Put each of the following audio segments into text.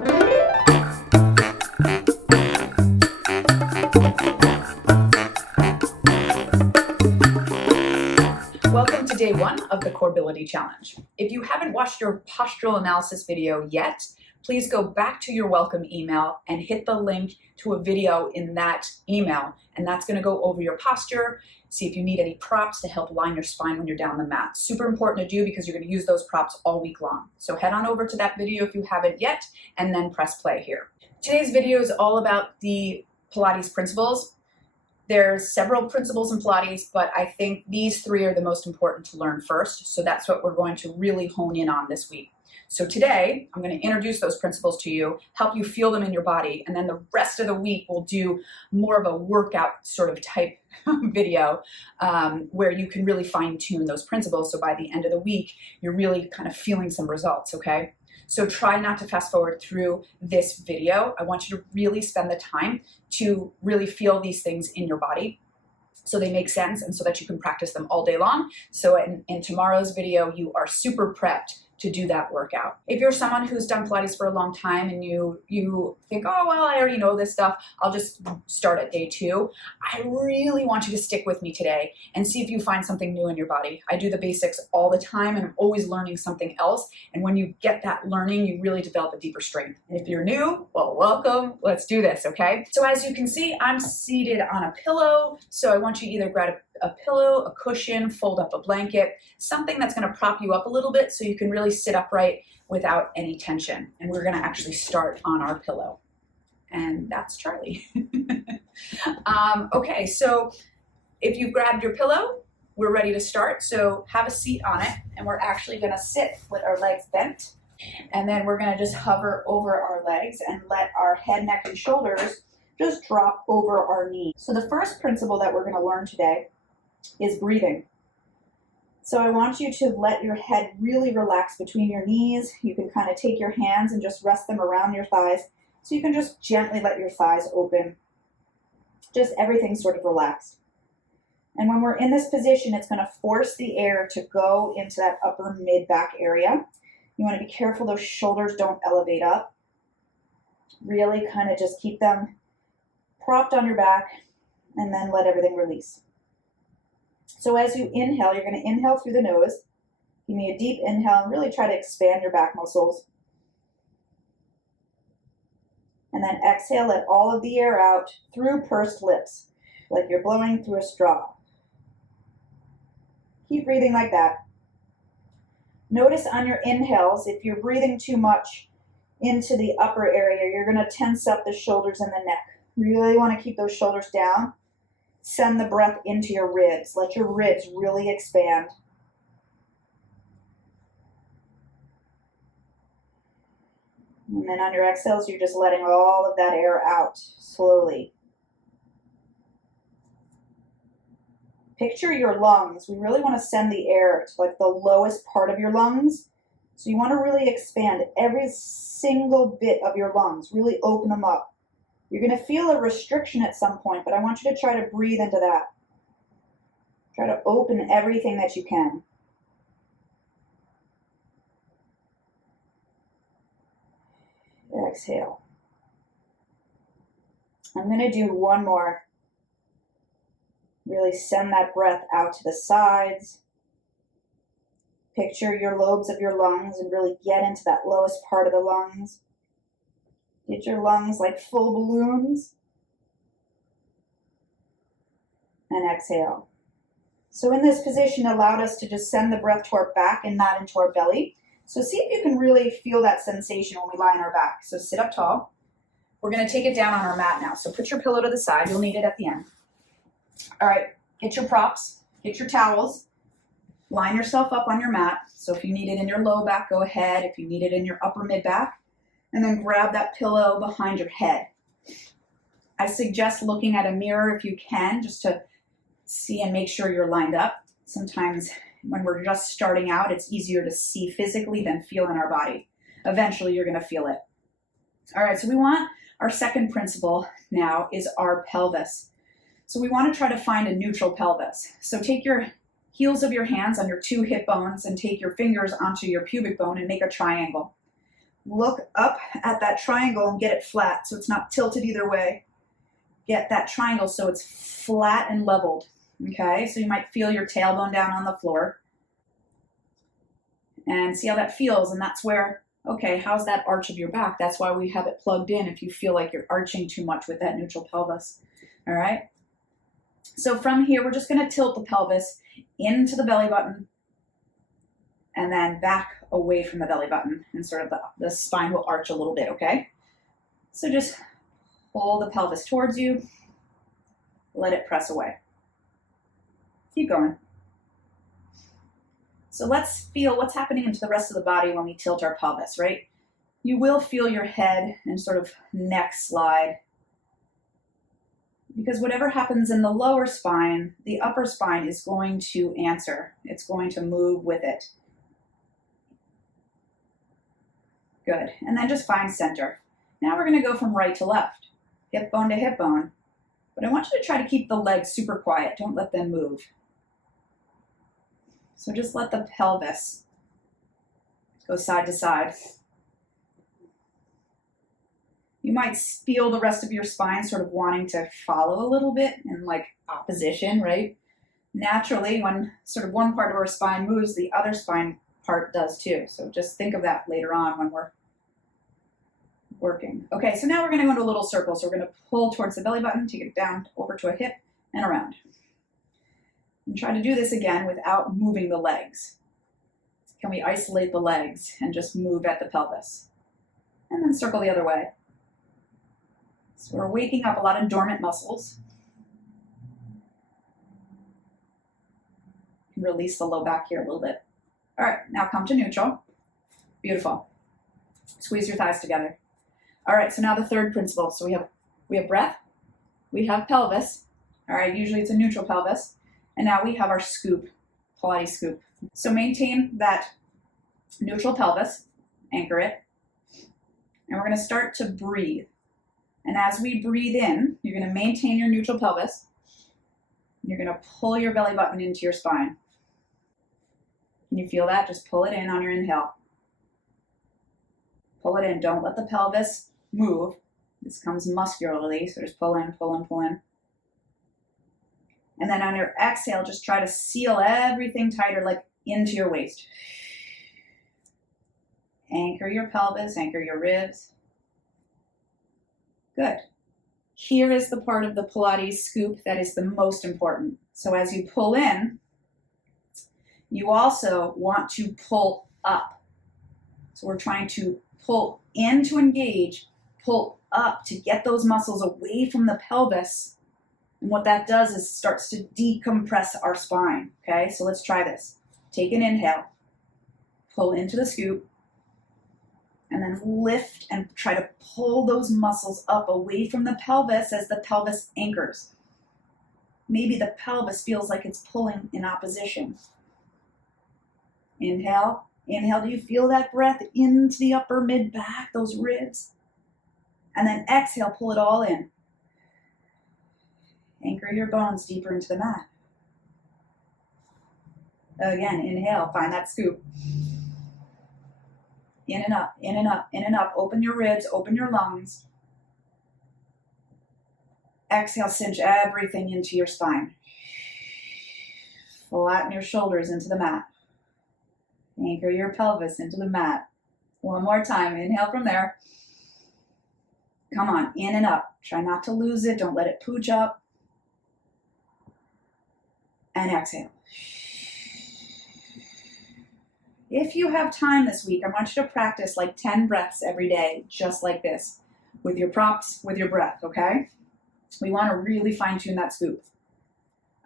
Welcome to day one of the Coreability Challenge. If you haven't watched your postural analysis video yet, please go back to your welcome email and hit the link to a video in that email. And that's going to go over your posture, see if you need any props to help line your spine when you're down the mat. Super important to do because you're going to use those props all week long. So head on over to that video if you haven't yet, and then press play here. Today's video is all about the Pilates principles. There's several principles in Pilates, but I think these three are the most important to learn first. So that's what we're going to really hone in on this week. So today, I'm going to introduce those principles to you, help you feel them in your body, and then the rest of the week we'll do more of a workout sort of type video where you can really fine-tune those principles. So by the end of the week, you're really kind of feeling some results, okay? So try not to fast forward through this video. I want you to really spend the time to really feel these things in your body so they make sense and so that you can practice them all day long. So in tomorrow's video, you are super prepped to do that workout. If you're someone who's done Pilates for a long time and you think, oh, well, I already know this stuff, I'll just start at day two. I really want you to stick with me today and see if you find something new in your body. I do the basics all the time and I'm always learning something else. And when you get that learning, you really develop a deeper strength. And if you're new, well, welcome. Let's do this, okay? So as you can see, I'm seated on a pillow. So I want you to either grab a pillow, a cushion, fold up a blanket, something that's going to prop you up a little bit so you can really sit upright without any tension. And we're going to actually start on our pillow. And that's Charlie. Okay, so if you've grabbed your pillow, we're ready to start. So have a seat on it, and we're actually going to sit with our legs bent. And then we're going to just hover over our legs and let our head, neck, and shoulders just drop over our knees. So the first principle that we're going to learn today is breathing. So I want you to let your head really relax between your knees. You can kind of take your hands and just rest them around your thighs. So you can just gently let your thighs open. Just everything sort of relaxed. And when we're in this position, it's going to force the air to go into that upper mid-back area. You want to be careful those shoulders don't elevate up. Really kind of just keep them propped on your back and then let everything release. So as you inhale, you're going to inhale through the nose. Give me a deep inhale and really try to expand your back muscles. And then exhale, let all of the air out through pursed lips, like you're blowing through a straw. Keep breathing like that. Notice on your inhales, if you're breathing too much into the upper area, you're going to tense up the shoulders and the neck. Really want to keep those shoulders down. Send the breath into your ribs. Let your ribs really expand. And then on your exhales, you're just letting all of that air out slowly. Picture your lungs. We really want to send the air to like the lowest part of your lungs. So you want to really expand every single bit of your lungs. Really open them up. You're going to feel a restriction at some point, but I want you to try to breathe into that. Try to open everything that you can. Exhale. I'm going to do one more. Really send that breath out to the sides. Picture your lobes of your lungs and really get into that lowest part of the lungs. Get your lungs like full balloons. And exhale. So in this position, allowed us to just send the breath to our back and not into our belly. So see if you can really feel that sensation when we lie on our back. So sit up tall. We're going to take it down on our mat now. So put your pillow to the side. You'll need it at the end. All right, get your props, get your towels. Line yourself up on your mat. So if you need it in your low back, go ahead. If you need it in your upper mid back, and then grab that pillow behind your head. I suggest looking at a mirror if you can, just to see and make sure you're lined up. Sometimes when we're just starting out, it's easier to see physically than feel in our body. Eventually, you're going to feel it. All right, so we want our second principle now is our pelvis. So we want to try to find a neutral pelvis. So take your heels of your hands on your two hip bones and take your fingers onto your pubic bone and make a triangle. Look up at that triangle and get it flat so it's not tilted either way. Get that triangle so it's flat and leveled. Okay, so you might feel your tailbone down on the floor and see how that feels. And that's where, okay, how's that arch of your back? That's why we have it plugged in if you feel like you're arching too much with that neutral pelvis. All right, so from here, we're just going to tilt the pelvis into the belly button and then back away from the belly button, and sort of the spine will arch a little bit, okay? So just pull the pelvis towards you, let it press away. Keep going. So let's feel what's happening into the rest of the body when we tilt our pelvis, right? You will feel your head and sort of neck slide, because whatever happens in the lower spine, the upper spine is going to answer. It's going to move with it. Good. And then just find center. Now we're going to go from right to left, hip bone to hip bone. But I want you to try to keep the legs super quiet. Don't let them move. So just let the pelvis go side to side. You might feel the rest of your spine sort of wanting to follow a little bit in like opposition, right? Naturally, when sort of one part of our spine moves, the other spine part does too. So just think of that later on when we're working. Okay, so now we're going to go into a little circle. So we're going to pull towards the belly button, take it down over to a hip and around. And try to do this again without moving the legs. Can we isolate the legs and just move at the pelvis? And then circle the other way. So we're waking up a lot of dormant muscles. Release the low back here a little bit. All right, now come to neutral. Beautiful. Squeeze your thighs together. All right, so now the third principle. So we have breath, we have pelvis. All right, usually it's a neutral pelvis. And now we have our scoop, Pilates scoop. So maintain that neutral pelvis, anchor it. And we're going to start to breathe. And as we breathe in, you're going to maintain your neutral pelvis. You're going to pull your belly button into your spine. Can you feel that? Just pull it in on your inhale. Pull it in. Don't let the pelvis move. This comes muscularly, so just pull in, pull in, pull in. And then on your exhale, just try to seal everything tighter, like into your waist. Anchor your pelvis, anchor your ribs. Good. Here is the part of the Pilates scoop that is the most important. So as you pull in, you also want to pull up. So we're trying to pull in to engage, pull up to get those muscles away from the pelvis. And what that does is starts to decompress our spine. Okay, so let's try this. Take an inhale, pull into the scoop, and then lift and try to pull those muscles up away from the pelvis as the pelvis anchors. Maybe the pelvis feels like it's pulling in opposition. Inhale, inhale. Do you feel that breath into the upper mid back, those ribs? And then exhale, pull it all in. Anchor your bones deeper into the mat. Again, inhale, find that scoop. In and up, in and up, in and up. Open your ribs, open your lungs. Exhale, cinch everything into your spine. Flatten your shoulders into the mat. Anchor your pelvis into the mat. One more time, inhale from there. Come on, in and up. Try not to lose it, don't let it pooch up. And exhale. If you have time this week, I want you to practice like 10 breaths every day, just like this, with your props, with your breath, okay? We want to really fine-tune that scoop.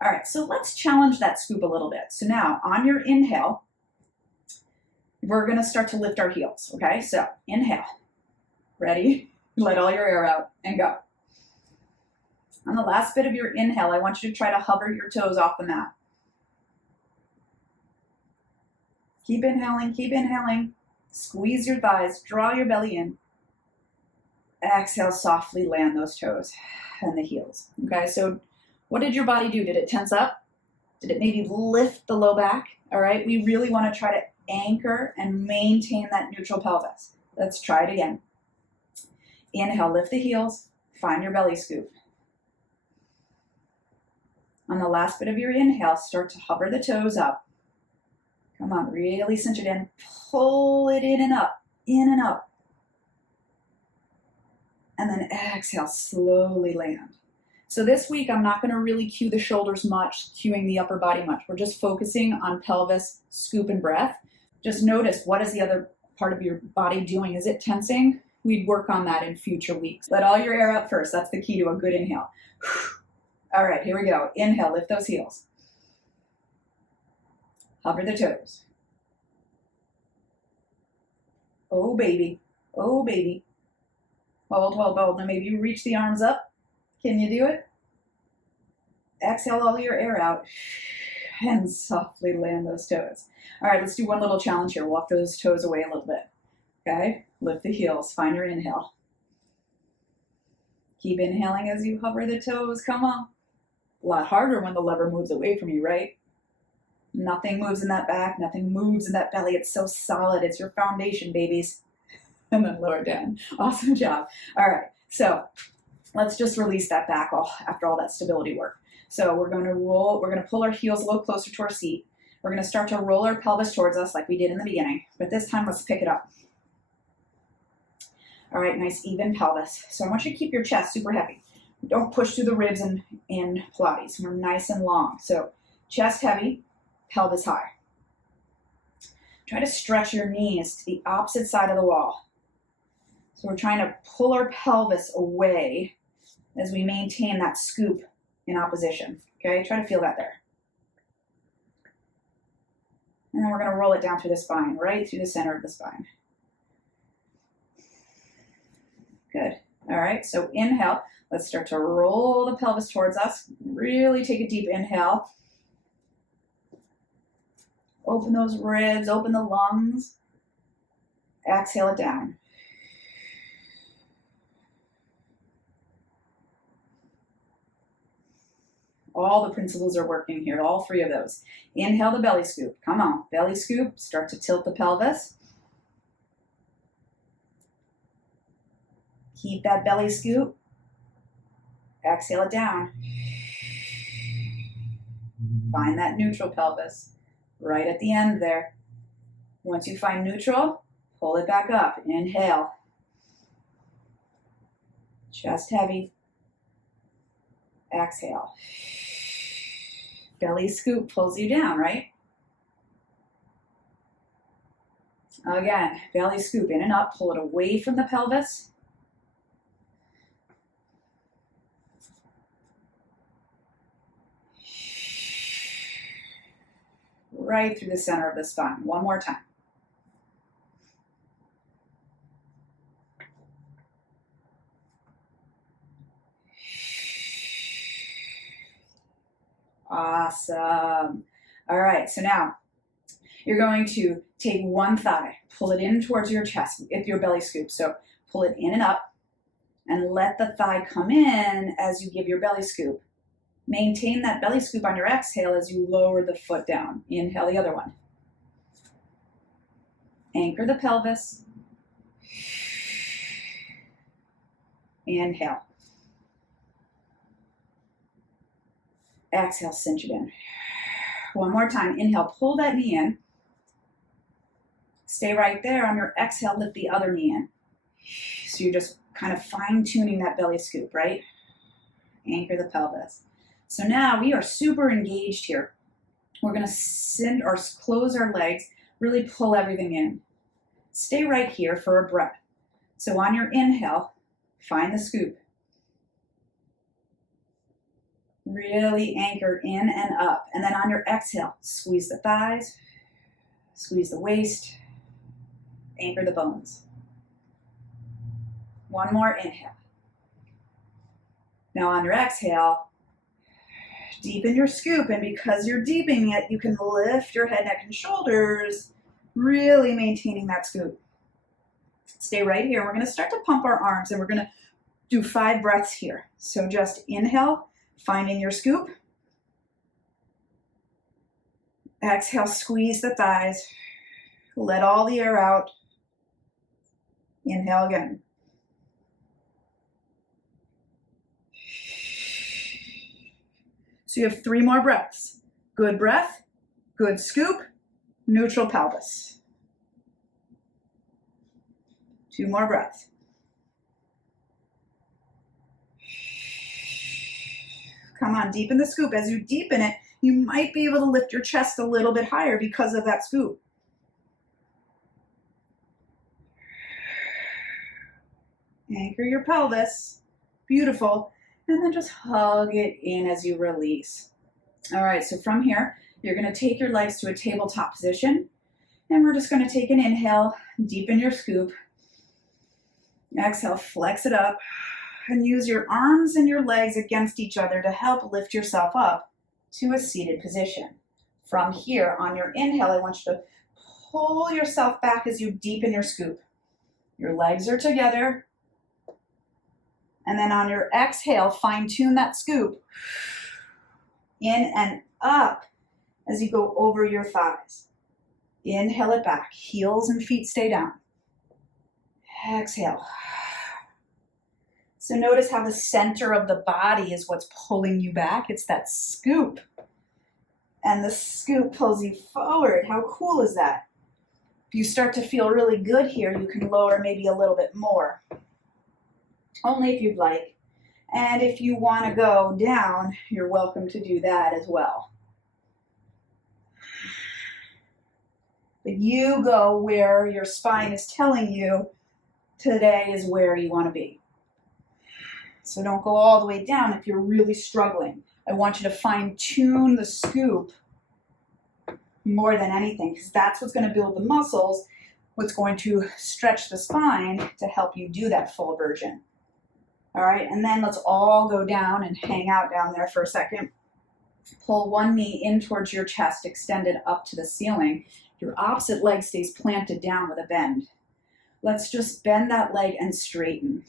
All right, so let's challenge that scoop a little bit. So now, on your inhale, we're going to start to lift our heels, okay? So, inhale. Ready? Let all your air out and go. On the last bit of your inhale, I want you to try to hover your toes off the mat. Keep inhaling, keep inhaling. Squeeze your thighs, draw your belly in. Exhale, softly land those toes and the heels. Okay, so what did your body do? Did it tense up? Did it maybe lift the low back? All right, we really want to try to anchor and maintain that neutral pelvis. Let's try it again. Inhale, lift the heels, find your belly scoop. On the last bit of your inhale, start to hover the toes up. Come on, really cinch it in. Pull it in and up, in and up. And then exhale, slowly land. So this week, I'm not gonna really cue the shoulders much, cueing the upper body much. We're just focusing on pelvis, scoop, and breath. Just notice, what is the other part of your body doing? Is it tensing? We'd work on that in future weeks. Let all your air out first. That's the key to a good inhale. All right, here we go. Inhale, lift those heels. Hover the toes. Oh, baby. Oh, baby. Hold, hold, hold. Now maybe you reach the arms up. Can you do it? Exhale all your air out and softly land those toes. All right, let's do one little challenge here. Walk those toes away a little bit. Okay, lift the heels. Find your inhale. Keep inhaling as you hover the toes. Come on. A lot harder when the lever moves away from you, right? Nothing moves in that back. Nothing moves in that belly. It's so solid. It's your foundation, babies. And then lower down. Awesome job. All right, so let's just release that back after all that stability work. So we're going to roll. We're going to pull our heels a little closer to our seat. We're going to start to roll our pelvis towards us like we did in the beginning. But this time, let's pick it up. All right, nice even pelvis. So I want you to keep your chest super heavy. Don't push through the ribs in Pilates. We're nice and long. So chest heavy, pelvis high. Try to stretch your knees to the opposite side of the wall. So we're trying to pull our pelvis away as we maintain that scoop in opposition. Okay, try to feel that there. And then we're going to roll it down through the spine, right through the center of the spine. Good. All right, so inhale. Let's start to roll the pelvis towards us. Really take a deep inhale. Open those ribs, open the lungs. Exhale it down. All the principles are working here, all three of those. Inhale the belly scoop. Come on, belly scoop. Start to tilt the pelvis. Keep that belly scoop. Exhale it down. Find that neutral pelvis right at the end there. Once you find neutral, pull it back up. Inhale. Chest heavy. Exhale. Belly scoop pulls you down, right? Again, belly scoop in and up. Pull it away from the pelvis. Right through the center of the spine. One more time. Awesome. All right, so now you're going to take one thigh, pull it in towards your chest, your belly scoop. So pull it in and up and let the thigh come in as you give your belly scoop. Maintain that belly scoop on your exhale as you lower the foot down. Inhale the other one. Anchor the pelvis. Inhale. Exhale, cinch it in. One more time. Inhale, pull that knee in. Stay right there. On your exhale, lift the other knee in. So you're just kind of fine-tuning that belly scoop, right? Anchor the pelvis. So now we are super engaged here. We're going to cinch or close our legs, really pull everything in. Stay right here for a breath. So on your inhale, find the scoop. Really anchor in and up. And then on your exhale, squeeze the thighs, squeeze the waist, anchor the bones. One more inhale. Now on your exhale, deepen your scoop, and because you're deepening it, you can lift your head, neck, and shoulders, really maintaining that scoop. Stay right here. We're going to start to pump our arms, and we're going to do 5 breaths here. So just inhale, finding your scoop. Exhale, squeeze the thighs. Let all the air out. Inhale again. So you have 3 more breaths. Good breath, good scoop, neutral pelvis. 2 more breaths. Come on, deepen the scoop. As you deepen it, you might be able to lift your chest a little bit higher because of that scoop. Anchor your pelvis. Beautiful. And then just hug it in as you release. All right, so from here, you're going to take your legs to a tabletop position. And we're just going to take an inhale, deepen your scoop. Exhale, flex it up. And use your arms and your legs against each other to help lift yourself up to a seated position. From here, on your inhale, I want you to pull yourself back as you deepen your scoop. Your legs are together. And then on your exhale, fine-tune that scoop. In and up as you go over your thighs. Inhale it back. Heels and feet stay down. Exhale. So notice how the center of the body is what's pulling you back. It's that scoop. And the scoop pulls you forward. How cool is that? If you start to feel really good here, you can lower maybe a little bit more. Only if you'd like. And if you want to go down, you're welcome to do that as well. But you go where your spine is telling you today is where you want to be. So don't go all the way down if you're really struggling. I want you to fine-tune the scoop more than anything, because that's what's going to build the muscles, what's going to stretch the spine to help you do that full version. All right, and then let's all go down and hang out down there for a second. Pull one knee in towards your chest, extend it up to the ceiling. Your opposite leg stays planted down with a bend. Let's just bend that leg and straighten.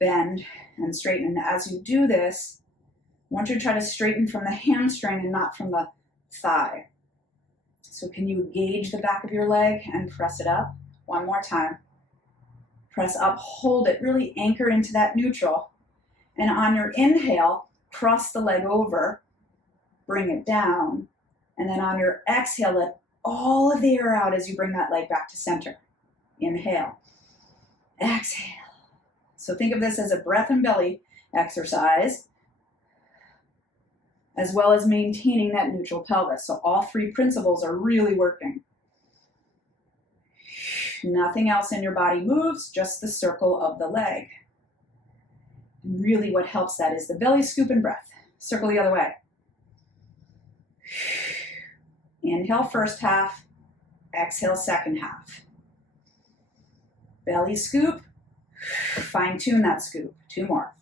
Bend and straighten. And as you do this, I want you to try to straighten from the hamstring and not from the thigh. So can you engage the back of your leg and press it up? One more time. Press up, hold it, really anchor into that neutral. And on your inhale, cross the leg over, bring it down. And then on your exhale, let all of the air out as you bring that leg back to center. Inhale, exhale. So think of this as a breath and belly exercise, as well as maintaining that neutral pelvis. So all 3 principles are really working. Nothing else in your body moves, just the circle of the leg. And really what helps that is the belly scoop and breath. Circle the other way. Inhale first half, exhale second half. Belly scoop, fine tune that scoop. 2 more.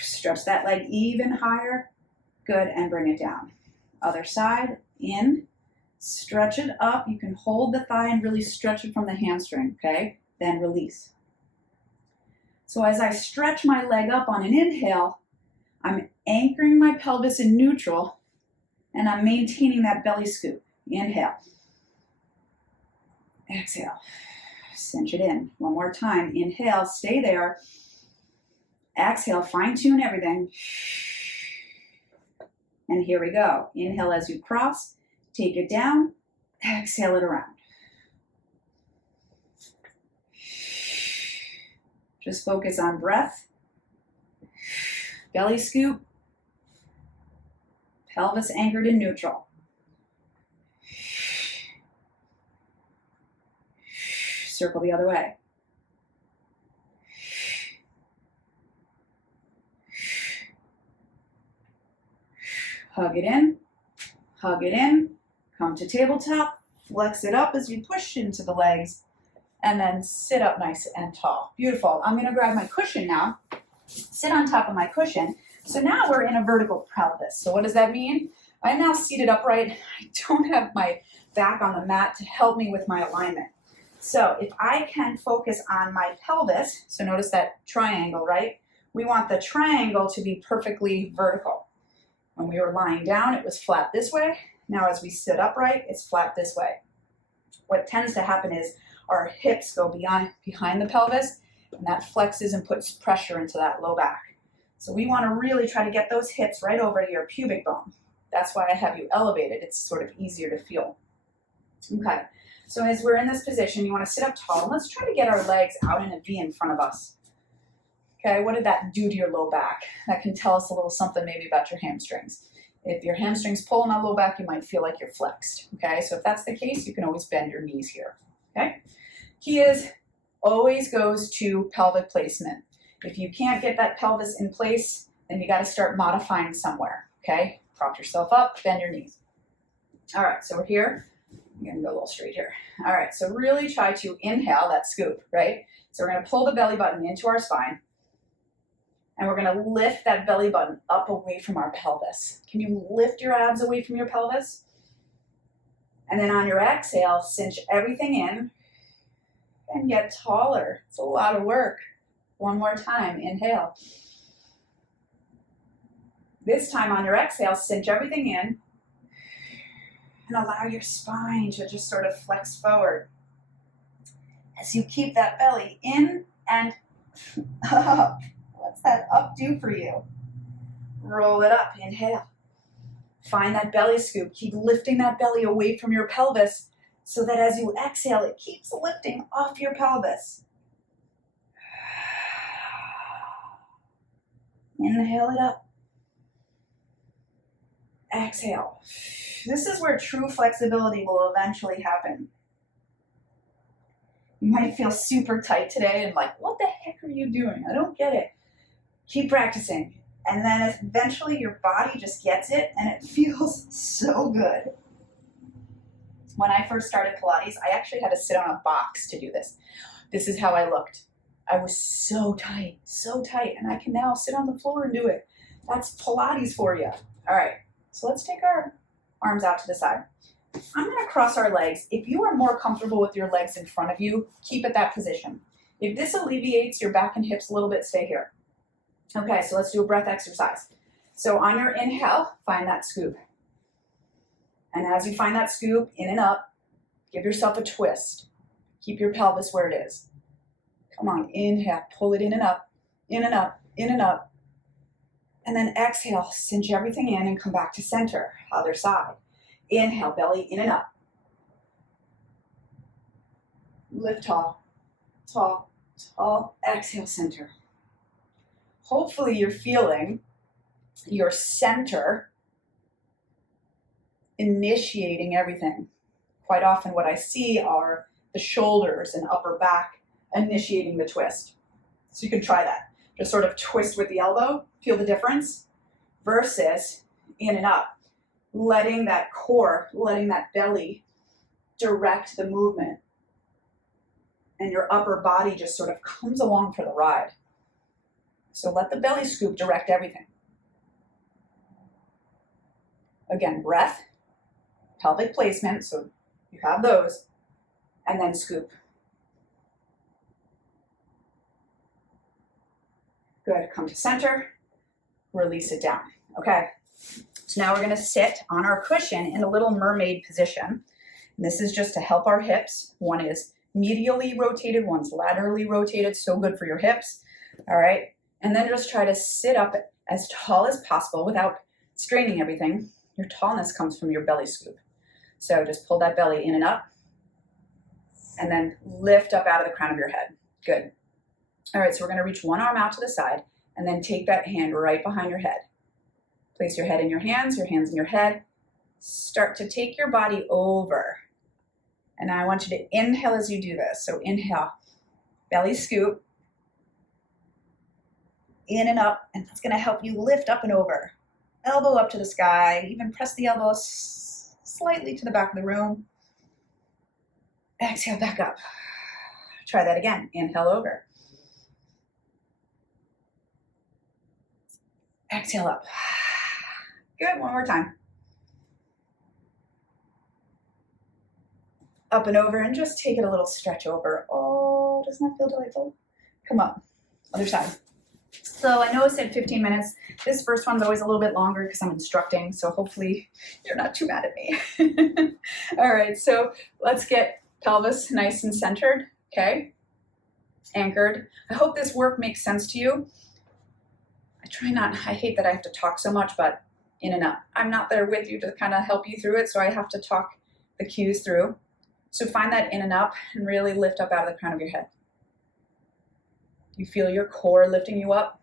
Stretch that leg even higher. Good, and bring it down. Other side, in. Stretch it up. You can hold the thigh and really stretch it from the hamstring, okay? Then release. So as I stretch my leg up on an inhale, I'm anchoring my pelvis in neutral, and I'm maintaining that belly scoop. Inhale. Exhale. Cinch it in. One more time. Inhale, stay there. Exhale, fine-tune everything. And here we go. Inhale as you cross. Take it down, exhale it around. Just focus on breath, belly scoop, pelvis anchored in neutral. Circle the other way. Hug it in, hug it in. Come to tabletop, flex it up as you push into the legs, and then sit up nice and tall. Beautiful. I'm going to grab my cushion now, sit on top of my cushion. So now we're in a vertical pelvis. So what does that mean? I'm now seated upright. I don't have my back on the mat to help me with my alignment. So if I can focus on my pelvis, so notice that triangle, right? We want the triangle to be perfectly vertical. When we were lying down, it was flat this way. Now as we sit upright, it's flat this way. what tends to happen is our hips go behind the pelvis, and that flexes and puts pressure into that low back. So we want to really try to get those hips right over your pubic bone. That's why I have you elevated. It's sort of easier to feel. Okay, so as we're in this position, you want to sit up tall, and let's try to get our legs out in a V in front of us. Okay, what did that do to your low back? That can tell us a little something maybe about your hamstrings. If your hamstrings pull on that low back, you might feel like you're flexed. Okay, so if that's the case, you can always bend your knees here. Okay, key is always goes to pelvic placement. If you can't get that pelvis in place, then you got to start modifying somewhere. Okay, prop yourself up, bend your knees. All right, so we're here. I'm going to go a little straight here. All right, so really try to inhale that scoop, right? So we're going to pull the belly button into our spine. And we're going to lift that belly button up away from our pelvis. Can you lift your abs away from your pelvis? And then on your exhale, cinch everything in and get taller. It's a lot of work. One more time, inhale. This time on your exhale, cinch everything in and allow your spine to just sort of flex forward as you keep that belly in and up. What's that up do for you? Roll it up, inhale. Find that belly scoop. Keep lifting that belly away from your pelvis so that as you exhale, it keeps lifting off your pelvis. Inhale it up. Exhale. This is where true flexibility will eventually happen. You might feel super tight today and like, what the heck are you doing? I don't get it. Keep practicing. And then eventually your body just gets it and it feels so good. When I first started Pilates, I actually had to sit on a box to do this. This is how I looked. I was so tight, and I can now sit on the floor and do it. That's Pilates for you. All right, so let's take our arms out to the side. I'm gonna cross our legs. If you are more comfortable with your legs in front of you, keep at that position. If this alleviates your back and hips a little bit, stay here. Okay, so let's do a breath exercise. So on your inhale, find that scoop. And as you find that scoop, in and up, give yourself a twist. Keep your pelvis where it is. Come on, inhale, pull it in and up, in and up, in and up. And then exhale, cinch everything in and come back to center, other side. Inhale, belly in and up. Lift tall, tall, tall. Exhale, center. Hopefully you're feeling your center initiating everything. Quite often what I see are the shoulders and upper back initiating the twist. So you can try that. Just sort of twist with the elbow, feel the difference, versus in and up. Letting that core, letting that belly direct the movement. And your upper body just sort of comes along for the ride. So let the belly scoop direct everything. Again, breath, pelvic placement, so you have those, and then scoop. Good, come to center, release it down. Okay, so now we're gonna sit on our cushion in a little mermaid position. And this is just to help our hips. One is medially rotated, one's laterally rotated, so good for your hips. All right, and then just try to sit up as tall as possible without straining everything. Your tallness comes from your belly scoop. So just pull that belly in and up, and then lift up out of the crown of your head. Good. All right, so we're gonna reach one arm out to the side, and then take that hand right behind your head. Place your head in your hands in your head. Start to take your body over. And I want you to inhale as you do this. So inhale, belly scoop, in and up, and that's gonna help you lift up and over. Elbow up to the sky, even press the elbow slightly to the back of the room. Exhale, back up. Try that again, inhale over. Exhale up. Good, one more time. Up and over, and just take it a little stretch over. Oh, doesn't that feel delightful? Come up, other side. So I know I said 15 minutes. This first one's always a little bit longer because I'm instructing, so hopefully you're not too mad at me. All right, so let's get Pelvis nice and centered, okay? Anchored. I hope this work makes sense to you. I hate that I have to talk so much, but in and up. I'm not there with you to kind of help you through it, so I have to talk the cues through. So find that in and up and really lift up out of the crown of your head. You feel your core lifting you up.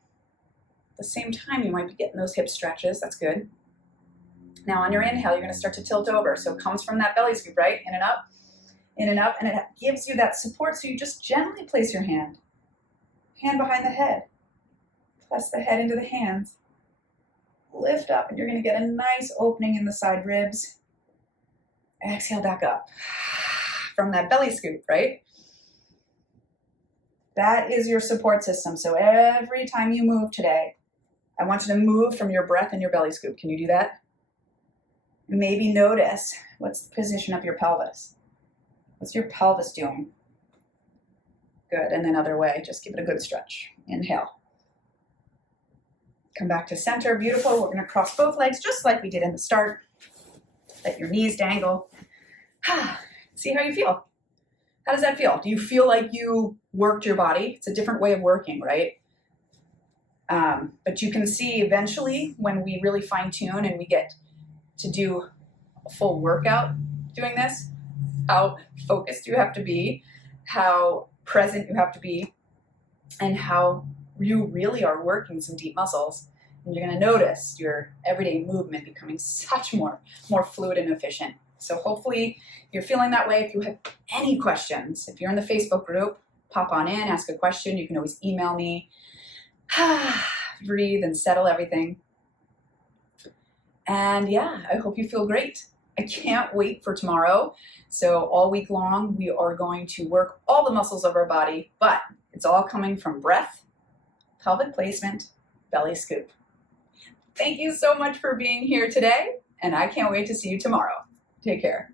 At the same time, you might be getting those hip stretches. That's good. Now on your inhale, you're going to start to tilt over. So it comes from that belly scoop, right? In and up, and it gives you that support. So you just gently place your hand behind the head. Press the head into the hands. Lift up, and you're going to get a nice opening in the side ribs. Exhale back up from that belly scoop, right? That is your support system. So every time you move today, I want you to move from your breath and your belly scoop. Can you do that? Maybe notice what's the position of your pelvis. What's your pelvis doing? Good. And then other way, just give it a good stretch. Inhale. Come back to center. Beautiful. We're going to cross both legs just like we did in the start. Let your knees dangle. See how you feel. How does that feel? Do you feel like you worked your body? It's a different way of working, right? But you can see eventually when we really fine tune and we get to do a full workout doing this, how focused you have to be, how present you have to be, and how you really are working some deep muscles. And you're going to notice your everyday movement becoming such more fluid and efficient. So hopefully you're feeling that way. If you have any questions, if you're in the Facebook group, pop on in, ask a question. You can always email me. Breathe and settle everything. And yeah, I hope you feel great. I can't wait for tomorrow. So all week long, we are going to work all the muscles of our body, but it's all coming from breath, pelvic placement, belly scoop. Thank you so much for being here today, and I can't wait to see you tomorrow. Take care.